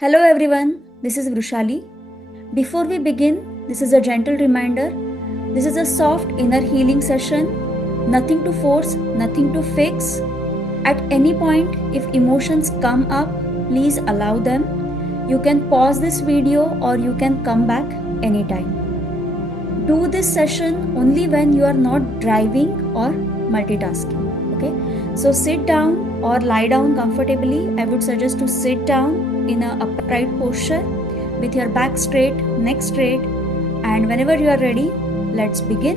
Hello everyone, this is Vrushali. Before we begin, this is a gentle reminder. This is a soft inner healing session. Nothing to force, nothing to fix. At any point, if emotions come up, please allow them. You can pause this video or you can come back anytime. Do this session only when you are not driving or multitasking. Okay, so sit down or lie down comfortably. I would suggest to sit down in an upright posture with your back straight, neck straight, and whenever you are ready, let's begin.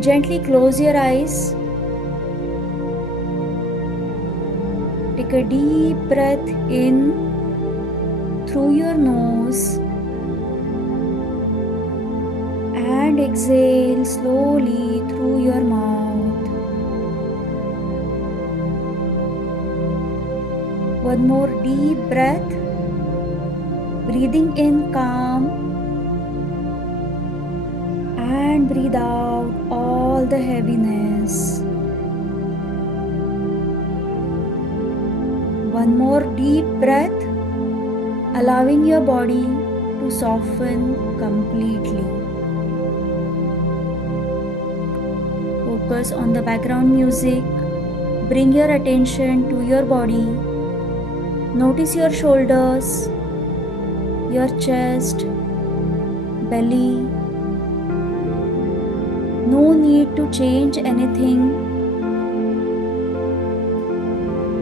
Gently close your eyes. Take a deep breath in through your nose and exhale slowly through your mouth. One more deep breath, breathing in calm and breathe out all the heaviness. One more deep breath, allowing your body to soften completely. Focus on the background music. Bring your attention to your body. Notice your shoulders, your chest, belly. No need to change anything.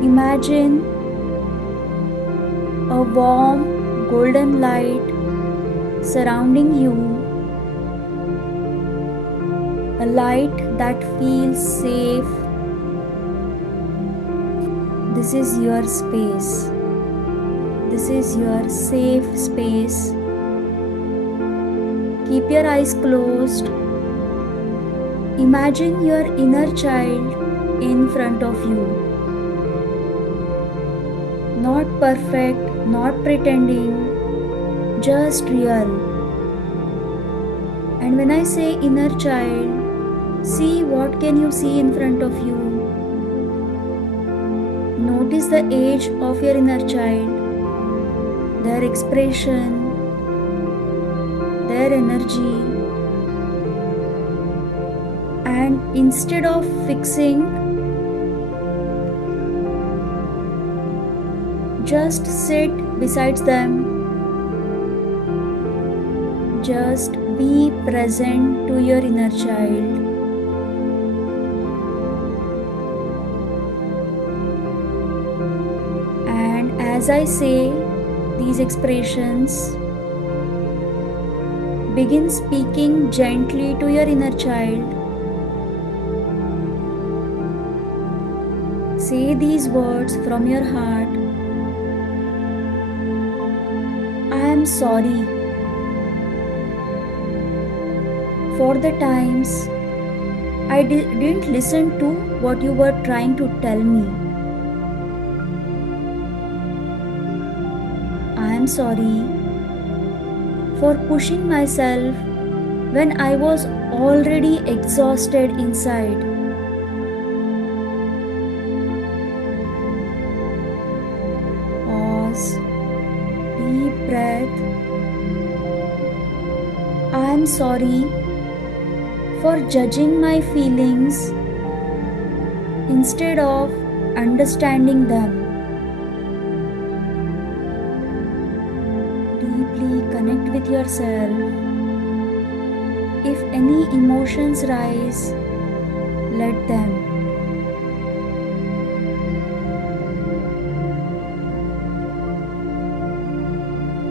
Imagine a warm golden light surrounding you, a light that feels safe. This is your space. This is your safe space. Keep your eyes closed. Imagine your inner child in front of you. Not perfect, not pretending, just real. And when I say inner child, see what can you see in front of you. Notice the age of your inner child, their expression, their energy. And instead of fixing, just sit beside them. Just be present to your inner child. And as I say these expressions, begin speaking gently to your inner child. Say these words from your heart. I am sorry for the times I didn't listen to what you were trying to tell me. I am sorry for pushing myself when I was already exhausted inside. Pause, deep breath. I am sorry for judging my feelings instead of understanding them. Deeply connect with yourself. If any emotions rise, let them.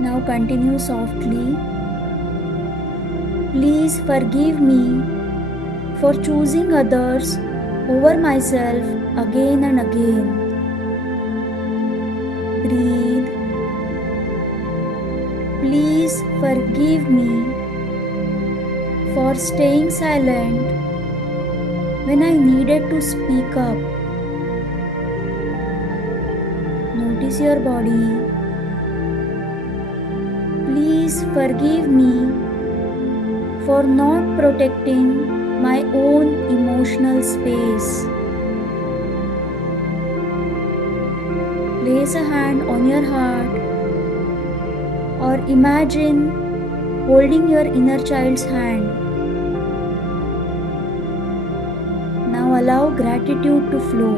Now continue softly. Please forgive me for choosing others over myself again and again. Breathe. Please forgive me for staying silent when I needed to speak up. Notice your body. Please forgive me for not protecting my own emotional space. Place a hand on your heart or imagine holding your inner child's hand. Now allow gratitude to flow.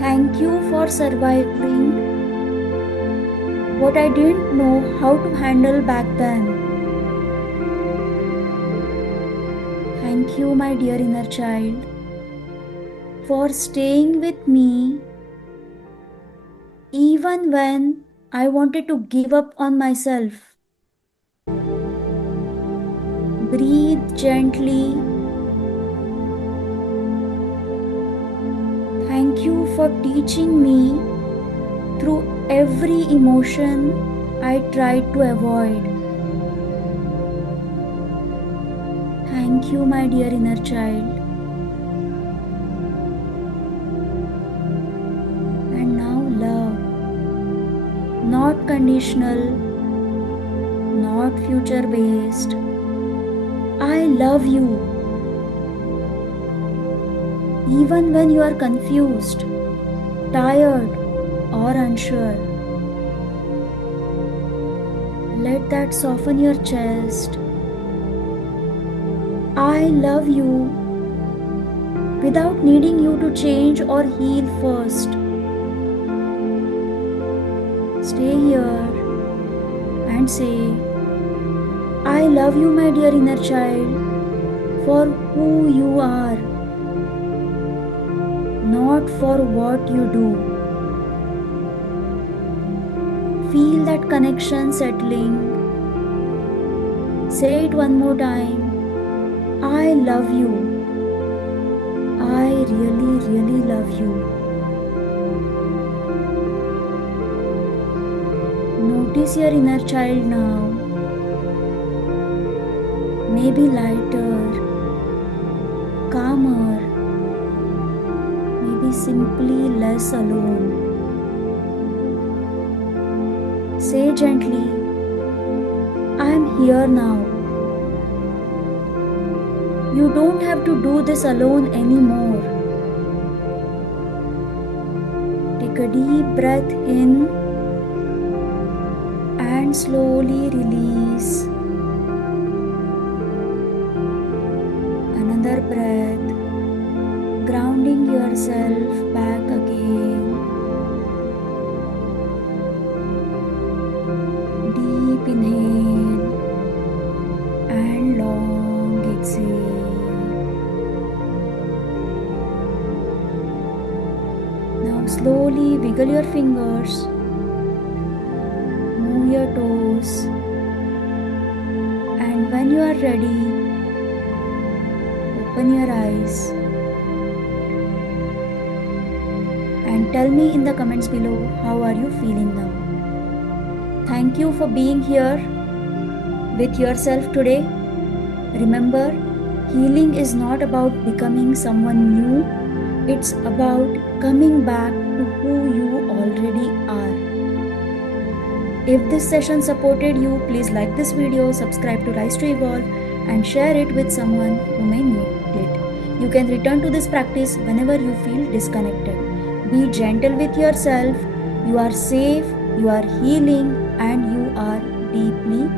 Thank you for surviving what I didn't know how to handle back then. Thank you, my dear inner child, for staying with me even when I wanted to give up on myself. Breathe gently. Thank you for teaching me through every emotion I tried to avoid. Thank you, my dear inner child. And now love, not conditional, not future based. I love you. Even when you are confused, tired, or unsure, let that soften your chest. I love you without needing you to change or heal first. Stay here and say, I love you, my dear inner child, for who you are, not for what you do. Feel that connection settling. Say it one more time. I love you. I really, really love you. Notice your inner child now. Maybe lighter, calmer, maybe simply less alone. Say gently, I am here now. You don't have to do this alone anymore. Take a deep breath in and slowly release. Another breath, grounding yourself back again. Deep inhale and long exhale. Now slowly wiggle your fingers, move your toes, and when you are ready, open your eyes and tell me in the comments below how are you feeling now. Thank you for being here with yourself today. Remember, healing is not about becoming someone new, it's about coming back to who you already are. If this session supported you, please like this video, subscribe to Rise to Evolve, and share it with someone who may need it. You can return to this practice whenever you feel disconnected. Be gentle with yourself. You are safe, you are healing, and you are deeply